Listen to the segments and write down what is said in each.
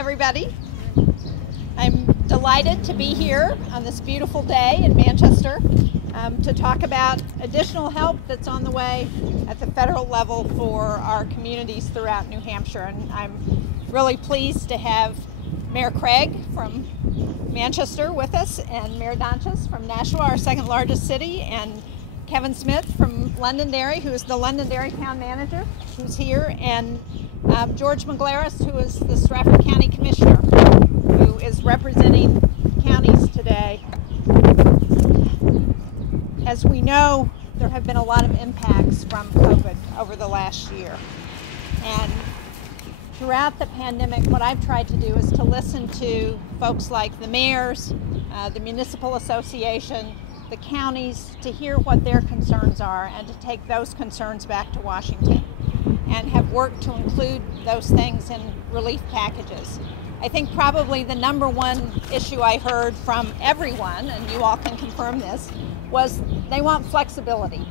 everybody. I'm delighted to be here on this beautiful day in Manchester to talk about additional help that's on the way at the federal level for our communities throughout New Hampshire. And I'm really pleased to have Mayor Craig from Manchester with us, and Mayor Donches from Nashua, our second largest city, and Kevin Smith from Londonderry, who is the Londonderry town manager, who's here, and George McGlaris, who is the Stratford County Commissioner, who is representing counties today. As we know, there have been a lot of impacts from COVID over the last year. And throughout the pandemic, what I've tried to do is to listen to folks like the mayors, the municipal association, the counties, to hear what their concerns are and to take those concerns back to Washington, and have worked to include those things in relief packages. I think probably the number one issue I heard from everyone, and you all can confirm this, was they want flexibility.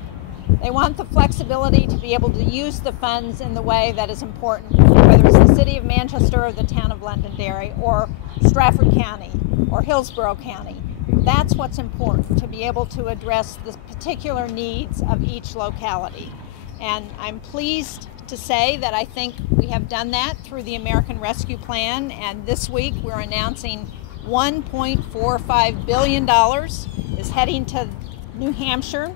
They want the flexibility to be able to use the funds in the way that is important, whether it's the city of Manchester or the town of Londonderry or Stratford County or Hillsborough County. That's what's important, to be able to address the particular needs of each locality. And I'm pleased to say that I think we have done that through the American Rescue Plan, and this week we're announcing $1.45 billion is heading to New Hampshire,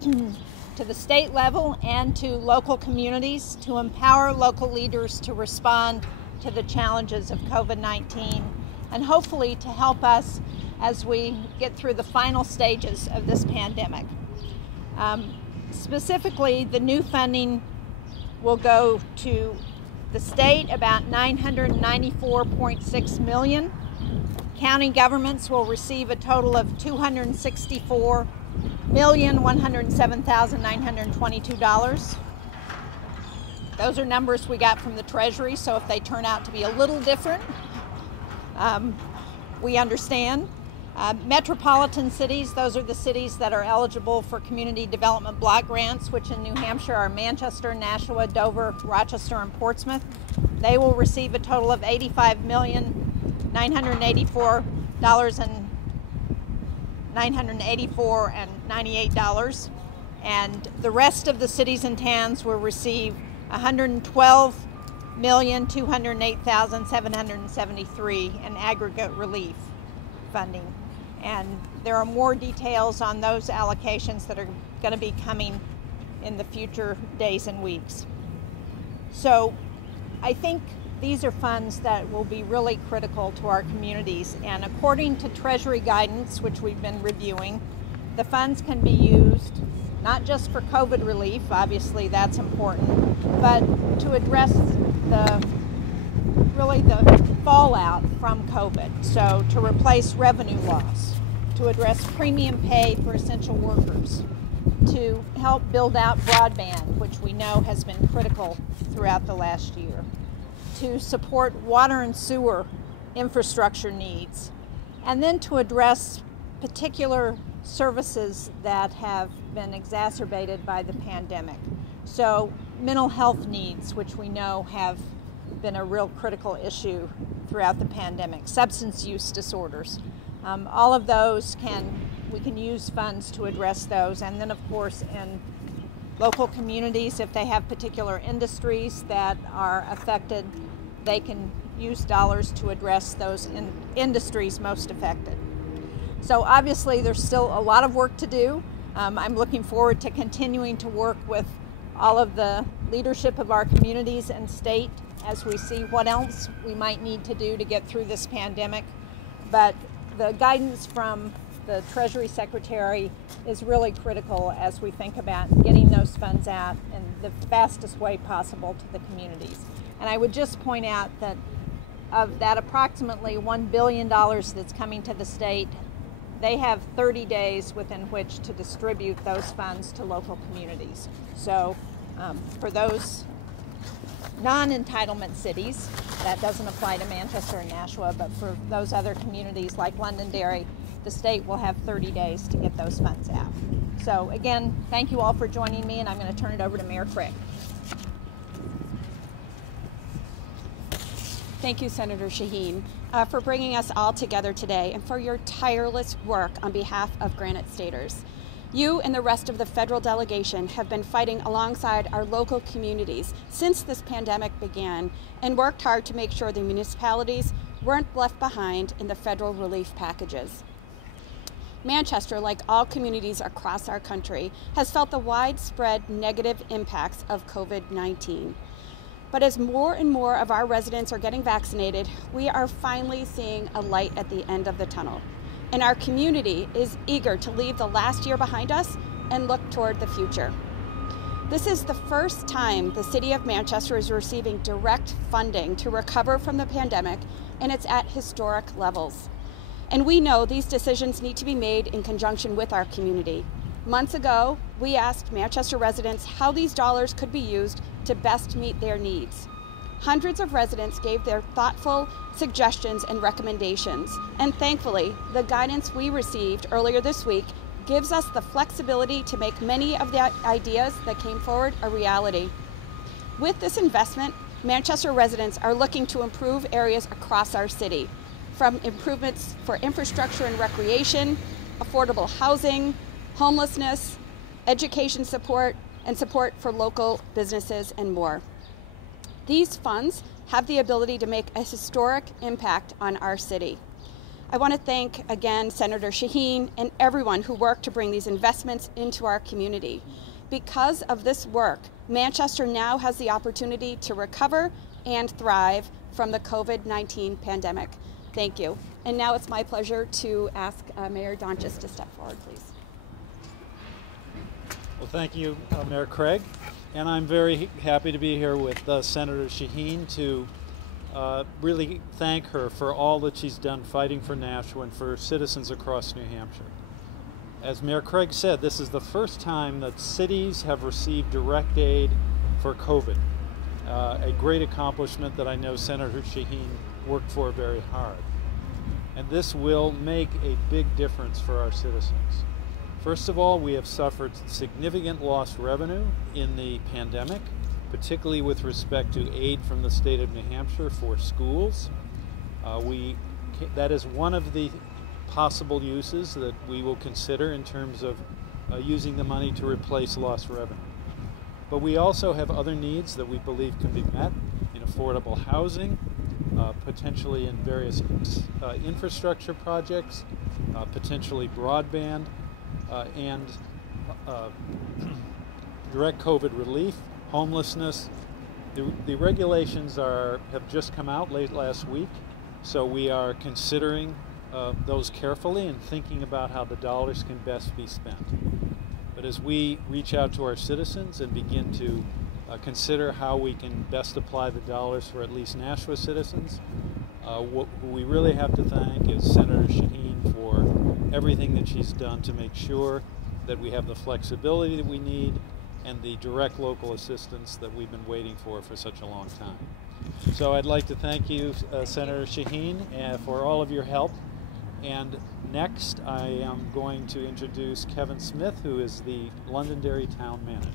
to the state level and to local communities to empower local leaders to respond to the challenges of COVID-19, and hopefully to help us as we get through the final stages of this pandemic. Specifically, the new funding will go to the state, about $994.6 million. County governments will receive a total of $264,107,922. Those are numbers we got from the Treasury, so if they turn out to be a little different, we understand. Metropolitan cities, those are the cities that are eligible for community development block grants, which in New Hampshire are Manchester, Nashua, Dover, Rochester, and Portsmouth. They will receive a total of $85,984,998, and the rest of the cities and towns will receive $112,208,773 in aggregate relief funding. And there are more details on those allocations that are going to be coming in the future days and weeks. So I think these are funds that will be really critical to our communities, and according to Treasury guidance, which we've been reviewing, the funds can be used not just for COVID relief, obviously that's important, but to address the fallout from COVID. So to replace revenue loss, to address premium pay for essential workers, to help build out broadband, which we know has been critical throughout the last year, to support water and sewer infrastructure needs, and then to address particular services that have been exacerbated by the pandemic. So mental health needs, which we know have been a real critical issue throughout the pandemic, substance use disorders. All of those we can use funds to address those. And then of course in local communities, if they have particular industries that are affected, they can use dollars to address those industries most affected. So obviously there's still a lot of work to do. I'm looking forward to continuing to work with all of the leadership of our communities and state as we see what else we might need to do to get through this pandemic. But the guidance from the Treasury Secretary is really critical as we think about getting those funds out in the fastest way possible to the communities. And I would just point out that of that approximately $1 billion that's coming to the state, they have 30 days within which to distribute those funds to local communities. So for those non-entitlement cities, that doesn't apply to Manchester and Nashua, but for those other communities like Londonderry, the state will have 30 days to get those funds out. So again, thank you all for joining me, and I'm going to turn it over to Mayor Craig. Thank you, Senator Shaheen, for bringing us all together today and for your tireless work on behalf of Granite Staters. You and the rest of the federal delegation have been fighting alongside our local communities since this pandemic began and worked hard to make sure the municipalities weren't left behind in the federal relief packages. Manchester, like all communities across our country, has felt the widespread negative impacts of COVID-19. But as more and more of our residents are getting vaccinated, we are finally seeing a light at the end of the tunnel. And our community is eager to leave the last year behind us and look toward the future. This is the first time the City of Manchester is receiving direct funding to recover from the pandemic, and it's at historic levels. And we know these decisions need to be made in conjunction with our community. Months ago, we asked Manchester residents how these dollars could be used to best meet their needs. Hundreds of residents gave their thoughtful suggestions and recommendations, and thankfully, the guidance we received earlier this week gives us the flexibility to make many of the ideas that came forward a reality. With this investment, Manchester residents are looking to improve areas across our city, from improvements for infrastructure and recreation, affordable housing, homelessness, education support, and support for local businesses and more. These funds have the ability to make a historic impact on our city. I want to thank again Senator Shaheen and everyone who worked to bring these investments into our community. Because of this work, Manchester now has the opportunity to recover and thrive from the COVID-19 pandemic. Thank you. And now it's my pleasure to ask Mayor Donches to step forward, please. Well, thank you, Mayor Craig. And I'm very happy to be here with Senator Shaheen to really thank her for all that she's done fighting for Nashua and for citizens across New Hampshire. As Mayor Craig said, this is the first time that cities have received direct aid for COVID, a great accomplishment that I know Senator Shaheen worked for very hard. And this will make a big difference for our citizens. First of all, we have suffered significant lost revenue in the pandemic, particularly with respect to aid from the state of New Hampshire for schools. That is one of the possible uses that we will consider in terms of using the money to replace lost revenue. But we also have other needs that we believe can be met in affordable housing, potentially in various infrastructure projects, potentially broadband, and direct COVID relief, homelessness. The regulations have just come out late last week, so we are considering those carefully and thinking about how the dollars can best be spent. But as we reach out to our citizens and begin to consider how we can best apply the dollars for at least Nashua citizens, who we really have to thank is Senator Shaheen for everything that she's done to make sure that we have the flexibility that we need and the direct local assistance that we've been waiting for such a long time. So I'd like to thank you, Senator Shaheen, for all of your help. And next, I am going to introduce Kevin Smith, who is the Londonderry Town Manager.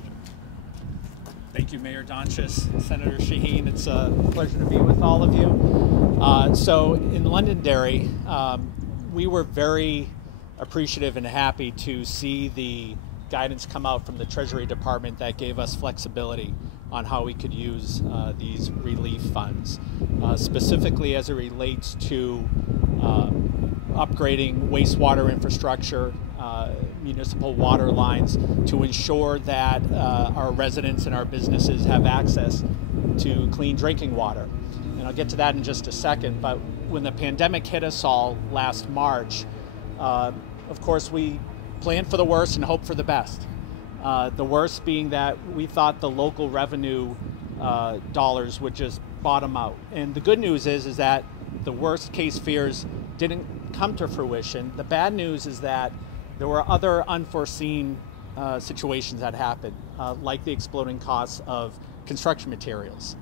Thank you, Mayor Donches, Senator Shaheen. It's a pleasure to be with all of you. So in Londonderry, we were very appreciative and happy to see the guidance come out from the Treasury Department that gave us flexibility on how we could use these relief funds, specifically as it relates to upgrading wastewater infrastructure, municipal water lines, to ensure that our residents and our businesses have access to clean drinking water. And I'll get to that in just a second, but when the pandemic hit us all last March, of course we planned for the worst and hoped for the best. The worst being that we thought the local revenue dollars would just bottom out. And the good news is that the worst case fears didn't come to fruition. The bad news is that there were other unforeseen situations that happened, like the exploding costs of construction materials,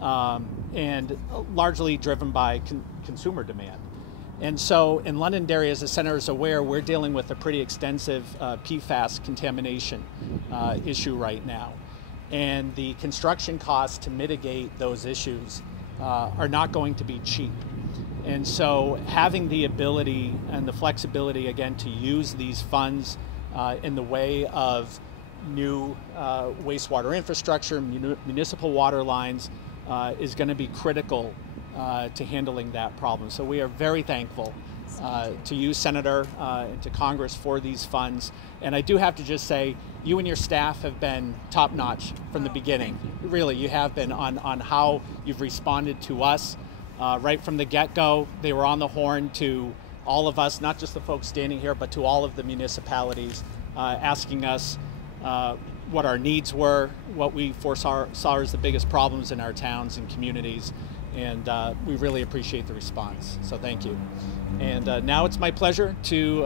and largely driven by consumer demand. And so in Londonderry, as the Senator is aware, we're dealing with a pretty extensive PFAS contamination issue right now. And the construction costs to mitigate those issues are not going to be cheap. And so having the ability and the flexibility, again, to use these funds in the way of new wastewater infrastructure, municipal water lines, is going to be critical to handling that problem. So we are very thankful to you, Senator, and to Congress for these funds. And I do have to just say, you and your staff have been top-notch from the beginning. Really, you have been on how you've responded to us right from the get-go. They were on the horn to all of us, not just the folks standing here, but to all of the municipalities, asking us what our needs were, what we foresaw as the biggest problems in our towns and communities. And we really appreciate the response, so thank you. And now it's my pleasure to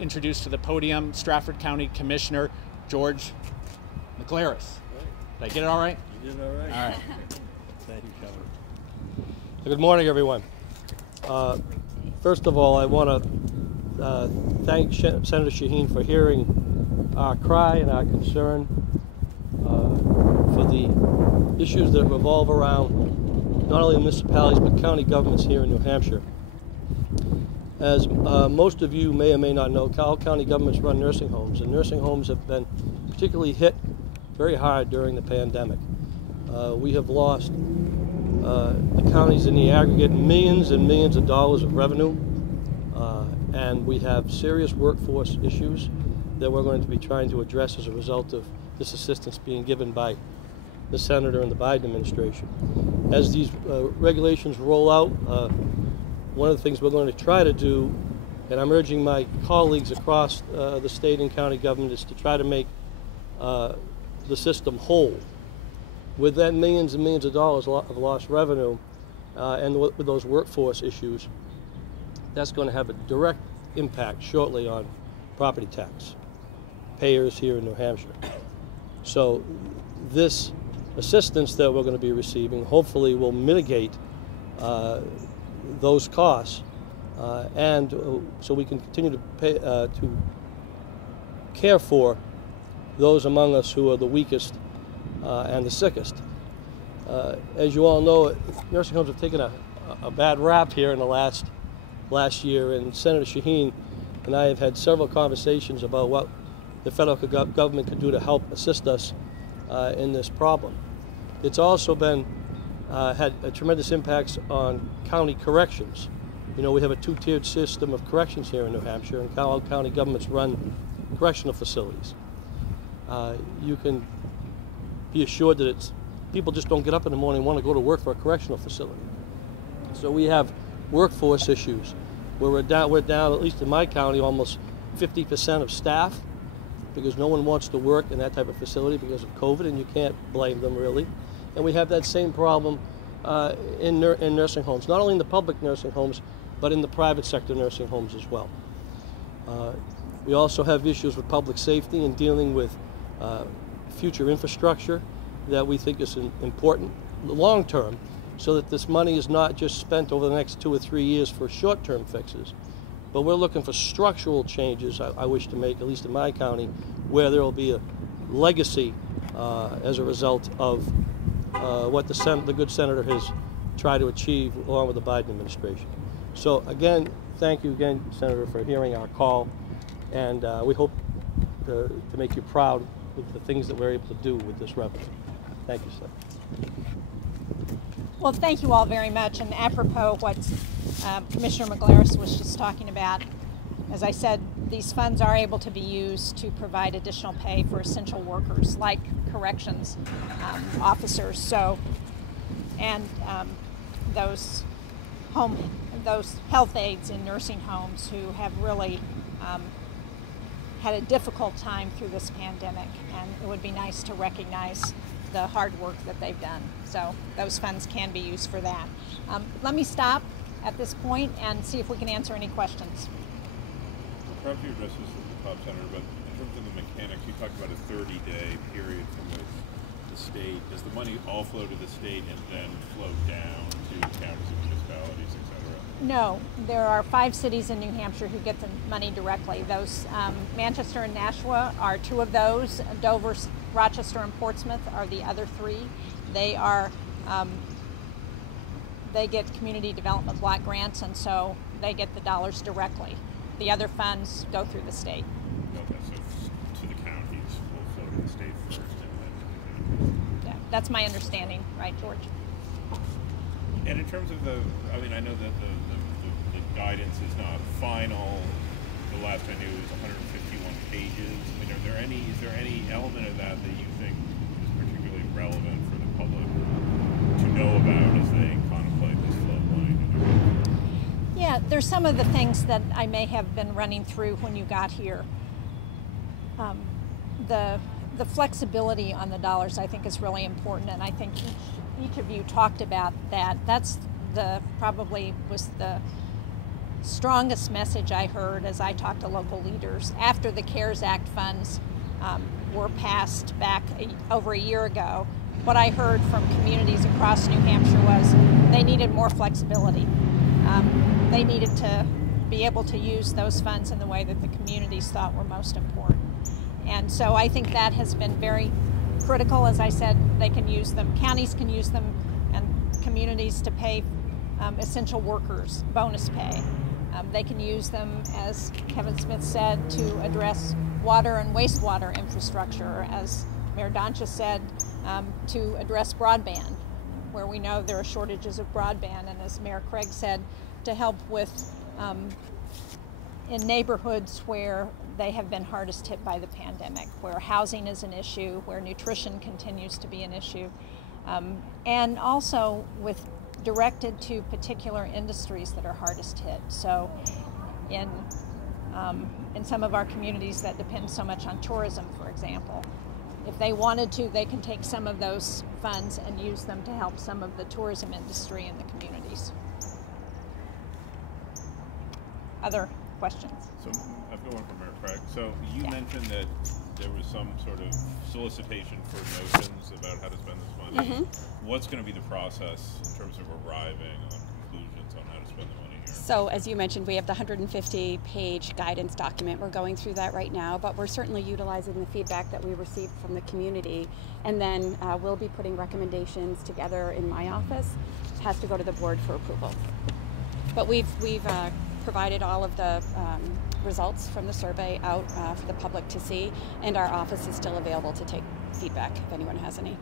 introduce to the podium Stratford County Commissioner George McGlaris. Did I get it all right? You did all right. All right. Thank you, Kevin. Good morning, everyone. First of all, I want to thank Senator Shaheen for hearing our cry and our concern for the issues that revolve around not only municipalities but county governments here in New Hampshire. As most of you may or may not know, all county governments run nursing homes, and nursing homes have been particularly hit very hard during the pandemic. We have lost the counties in the aggregate millions and millions of dollars of revenue, and we have serious workforce issues that we're going to be trying to address as a result of this assistance being given by the Senator and the Biden administration. As these regulations roll out, one of the things we're going to try to do, and I'm urging my colleagues across the state and county government, is to try to make the system whole. With that millions and millions of dollars of lost revenue and with those workforce issues, that's going to have a direct impact shortly on property tax payers here in New Hampshire. So this assistance that we're going to be receiving hopefully will mitigate those costs and so we can continue to pay, to care for those among us who are the weakest and the sickest. As you all know, nursing homes have taken a bad rap here in the last year, and Senator Shaheen and I have had several conversations about what the federal government could do to help assist us in this problem. It's also been had a tremendous impacts on county corrections. You know, we have a two-tiered system of corrections here in New Hampshire, and all county governments run correctional facilities. You can be assured that people just don't get up in the morning and want to go to work for a correctional facility. So we have workforce issues where we're down, at least in my county, almost 50% of staff because no one wants to work in that type of facility because of COVID, and you can't blame them really. And we have that same problem in nursing homes, not only in the public nursing homes, but in the private sector nursing homes as well. We also have issues with public safety and dealing with future infrastructure that we think is important long term, so that this money is not just spent over the next 2 or 3 years for short-term fixes, but we're looking for structural changes I wish to make, at least in my county, where there will be a legacy as a result of what the good senator has tried to achieve along with the Biden administration. So again, thank you again, Senator, for hearing our call, and we hope to make you proud with the things that we're able to do with this revenue. Thank you, sir. Well, thank you all very much. And apropos what Commissioner McGlaris was just talking about, as I said, these funds are able to be used to provide additional pay for essential workers like corrections officers. So, and those health aides in nursing homes who have really had a difficult time through this pandemic, and it would be nice to recognize the hard work that they've done. So those funds can be used for that. Let me stop at this point and see if we can answer any questions. Perhaps you addressed this at the top, Senator, but in terms of the mechanics, you talked about a 30-day period from the state. Does the money all flow to the state and then flow down to counties and municipalities, et cetera? No, there are 5 cities in New Hampshire who get the money directly. Those Manchester and Nashua are 2 of those. Dover, Rochester, and Portsmouth are the other 3. They are they get community development block grants, and so they get the dollars directly. The other funds go through the state. Okay, so to the counties, will flow to the state first, and then. Yeah, that's my understanding, right, George? And in terms of I mean, I know that the guidance is not final. The last I knew was 151 pages. I mean, is there any element of that you think is particularly relevant for the public to know about as they contemplate this floodplain? Yeah, there's some of the things that I may have been running through when you got here. The flexibility on the dollars, I think, is really important, and I think each of you talked about that. That's probably was the strongest message I heard as I talked to local leaders after the CARES Act funds were passed back over a year ago. What I heard from communities across New Hampshire was they needed more flexibility. They needed to be able to use those funds in the way that the communities thought were most important. And so I think that has been very critical. As I said, they can use them, counties can use them, and communities to pay essential workers bonus pay. They can use them, as Kevin Smith said, to address water and wastewater infrastructure, as Mayor Doncha said, to address broadband, where we know there are shortages of broadband, and as Mayor Craig said, to help with in neighborhoods where they have been hardest hit by the pandemic, where housing is an issue, where nutrition continues to be an issue, and also directed to particular industries that are hardest hit. So in some of our communities that depend so much on tourism, for example, if they wanted to, they can take some of those funds and use them to help some of the tourism industry in the communities. Other questions? So I've got one from Mayor Craig. So you mentioned that there was some sort of solicitation for notions about how to spend this money. Mm-hmm. What's going to be the process in terms of arriving on conclusions on how to spend the money here? So as you mentioned, we have the 150-page guidance document. We're going through that right now, but we're certainly utilizing the feedback that we received from the community, and then we'll be putting recommendations together in my office. It has to go to the board for approval. But we've provided all of the results from the survey out for the public to see, and our office is still available to take feedback if anyone has any.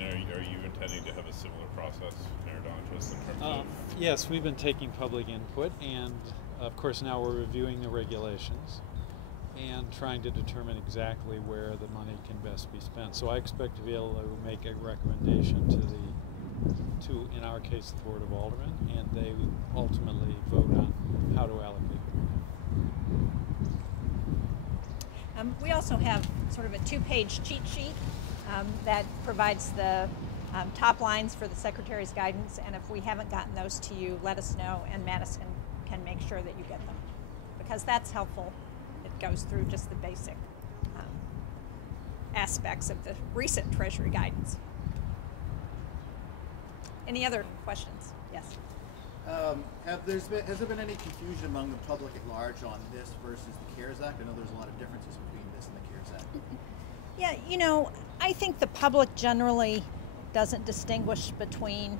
Are you intending to have a similar process, Mayor Donchis, in terms of? Yes, we've been taking public input, and of course now we're reviewing the regulations and trying to determine exactly where the money can best be spent. So I expect to be able to make a recommendation to, in our case, the Board of Aldermen, and they ultimately vote on how to allocate the money. We also have sort of a 2-page cheat sheet that provides the top lines for the Secretary's guidance, and if we haven't gotten those to you, let us know, and Madison can make sure that you get them, because that's helpful. It goes through just the basic aspects of the recent Treasury guidance. Any other questions? Yes. Has there been any confusion among the public at large on this versus the CARES Act? I know there's a lot of differences between this and the CARES Act. Yeah, you know, I think the public generally doesn't distinguish between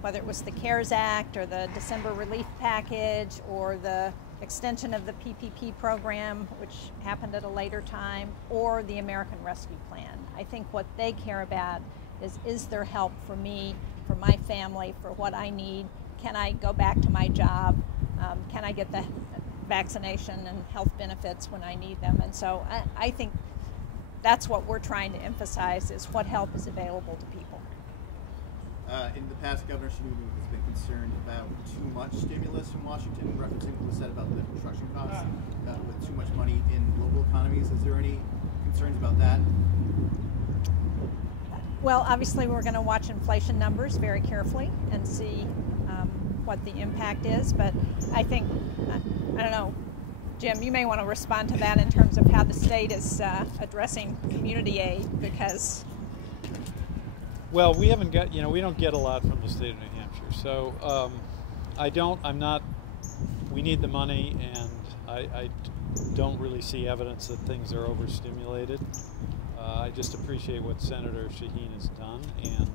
whether it was the CARES Act or the December relief package or the extension of the PPP program, which happened at a later time, or the American Rescue Plan. I think what they care about is there help for me, for my family, for what I need? Can I go back to my job? Can I get the vaccination and health benefits when I need them? And so I think that's what we're trying to emphasize, is what help is available to people. In the past, Governor Sununu has been concerned about too much stimulus from Washington, referencing what was said about the construction costs, with too much money in local economies. Is there any concerns about that? Well, obviously we're going to watch inflation numbers very carefully and see what the impact is, but I think, I don't know, Jim, you may want to respond to that in terms of how the state is addressing community aid, because... Well, we haven't got, we don't get a lot from the state of New Hampshire, so we need the money, and I don't really see evidence that things are overstimulated. I just appreciate what Senator Shaheen has done, and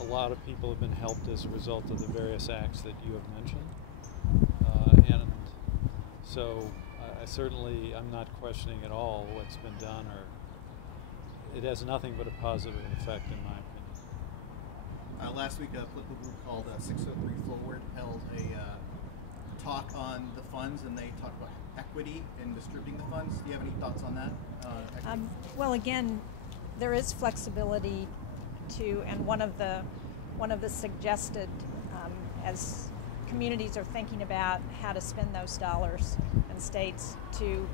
a lot of people have been helped as a result of the various acts that you have mentioned. And so I'm not questioning at all what's been done, or it has nothing but a positive effect in my opinion. Last week, a political group called 603 Forward held a talk on the funds, and they talked about equity in distributing the funds. Do you have any thoughts on that? Well, again, there is flexibility and one of the suggested as communities are thinking about how to spend those dollars, and states to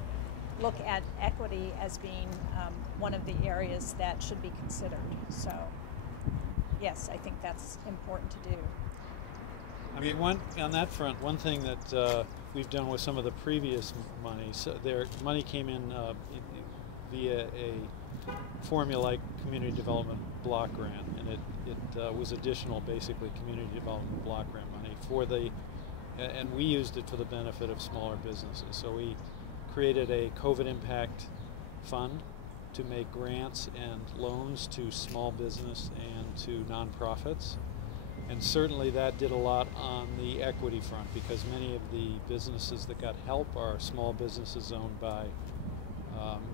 look at equity as being one of the areas that should be considered. So, yes, I think that's important to do. I mean, on that front, one thing that we've done with some of the previous money, so money came in via a formula-like community development block grant, and it was additional, basically, community development block grant money and we used it for the benefit of smaller businesses. So we created a COVID impact fund to make grants and loans to small business and to nonprofits. And certainly that did a lot on the equity front, because many of the businesses that got help are small businesses owned by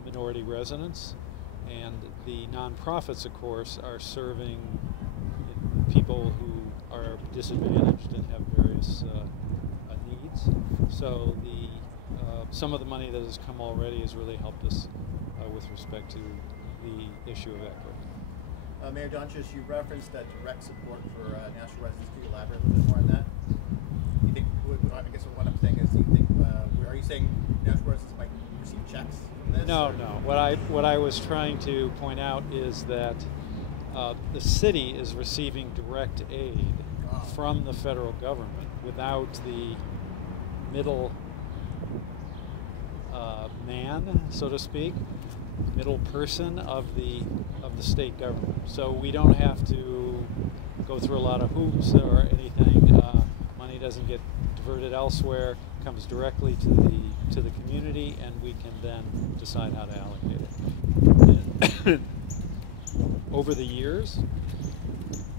minority residents. And the nonprofits, of course, are serving people who are disadvantaged and have various needs. So some of the money that has come already has really helped us with respect to the issue of equity. Mayor Doncic, you referenced that direct support for national residents. Could you elaborate a little bit more on that? You think? I guess what I'm saying is, do you think? Are you saying national residents might receive checks from this? No, no. What I was trying to point out is that the city is receiving direct aid from the federal government without the middle man, so to speak, middle person of the state government. So we don't have to go through a lot of hoops or anything. Money doesn't get diverted elsewhere. Comes directly to the community, and we can then decide how to allocate it. Over the years,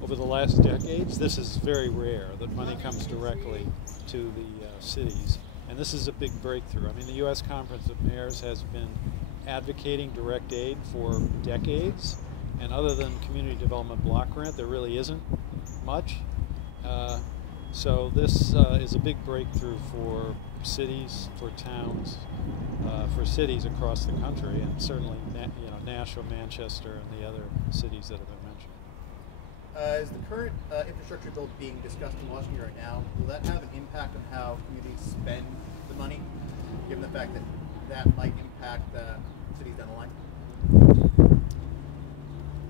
over the last decades, this is very rare that money comes directly to the cities, and this is a big breakthrough. I mean, the U.S. Conference of Mayors has been advocating direct aid for decades, and other than community development block grant, there really isn't much. So this is a big breakthrough for cities, for towns, for cities across the country, and certainly Nashville, Manchester, and the other cities that have been mentioned. Is the current infrastructure bill being discussed in Washington right now, will that have an impact on how communities spend the money, given the fact that that might impact cities down the line?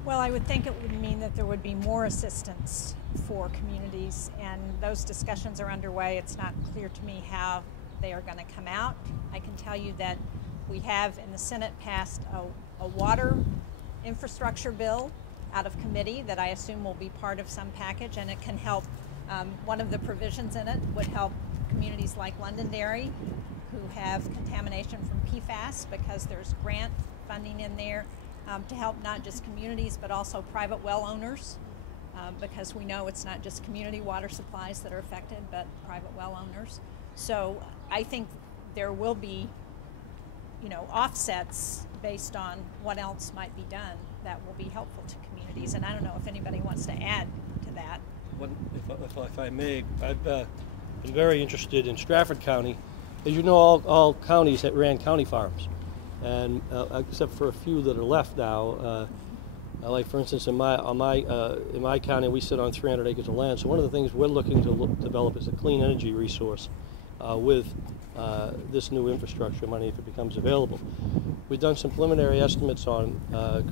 Well, I would think it would mean that there would be more assistance for communities, and those discussions are underway. It's not clear to me how they are going to come out. I can tell you that we have in the Senate passed a water infrastructure bill out of committee that I assume will be part of some package, and it can help. One of the provisions in it would help communities like Londonderry who have contamination from PFAS, because there's grant funding in there to help not just communities but also private well owners, because we know it's not just community water supplies that are affected, but private well owners. So I think there will be, offsets based on what else might be done that will be helpful to communities. And I don't know if anybody wants to add to that. If I may, I've been very interested in Stratford County. As you know, all counties that ran county farms, and except for a few that are left now. Like, for instance, in my county, we sit on 300 acres of land. So one of the things we're looking to develop is a clean energy resource with this new infrastructure money, if it becomes available. We've done some preliminary estimates on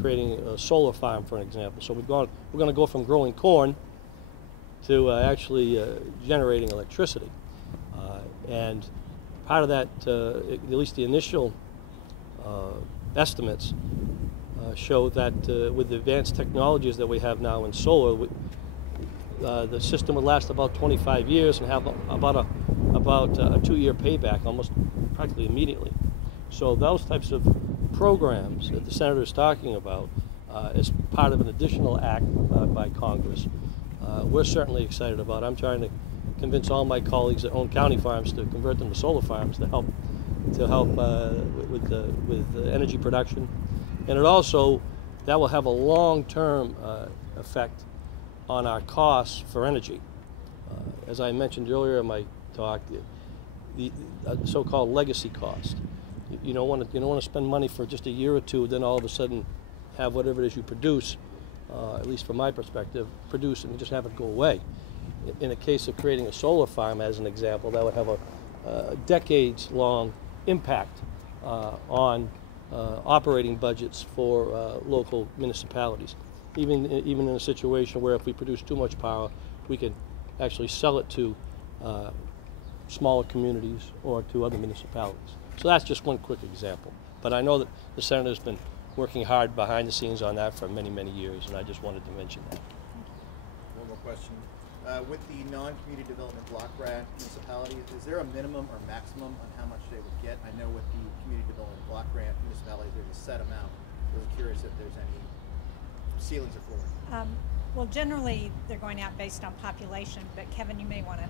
creating a solar farm, for an example. So we're going to go from growing corn to actually generating electricity, and part of that, at least the initial estimates, show that with the advanced technologies that we have now in solar, the system would last about 25 years and have about a 2-year payback, almost practically immediately. So those types of programs that the senator is talking about, as part of an additional act by Congress, we're certainly excited about. I'm trying to convince all my colleagues that own county farms to convert them to solar farms to help with energy production, and it also that will have a long-term effect on our costs for energy. As I mentioned earlier in my talk, the so-called legacy cost. You don't want to spend money for just a year or two, then all of a sudden have whatever it is you produce, at least from my perspective, produce and just have it go away. In the case of creating a solar farm, as an example, that would have a decades-long impact on operating budgets for local municipalities. Even in a situation where if we produce too much power, we can actually sell it to smaller communities or to other municipalities. So that's just one quick example. But I know that the Senator's been working hard behind the scenes on that for many, many years, and I just wanted to mention that. One more question. With the non-community development block grant municipalities, is there a minimum or maximum on how much they would get? I know with the community development block grant municipalities, there's a set amount. I was curious if there's any ceilings or floors. Well, generally, they're going out based on population, but Kevin, you may want to.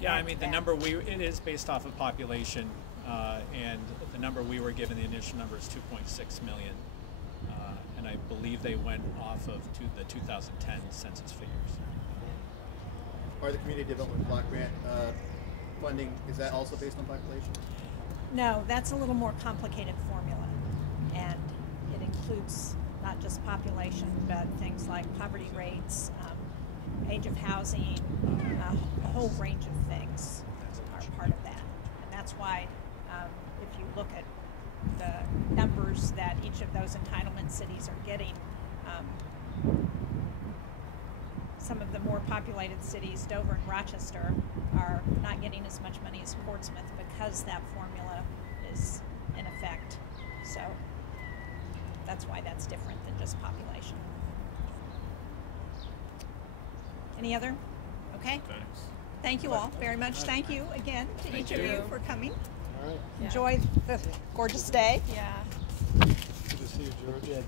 Yeah, I mean, the number it is based off of population, and the number we were given, the initial number is 2.6 million. And I believe they went off of the 2010 census figures. Are the community development block grant funding, is that also based on population? No, that's a little more complicated formula, and it includes not just population, but things like poverty rates, age of housing, a whole range of things are part of that. And that's why if you look at the numbers that each of those entitlement cities are getting, some of the more populated cities, Dover and Rochester, are not getting as much money as Portsmouth because that formula is in effect. So that's why that's different than just population. Any other? Okay. Thanks. Thank you all very much. Thank you again to each of you for coming. All right. Enjoy the gorgeous day. Yeah. Good to see you, George.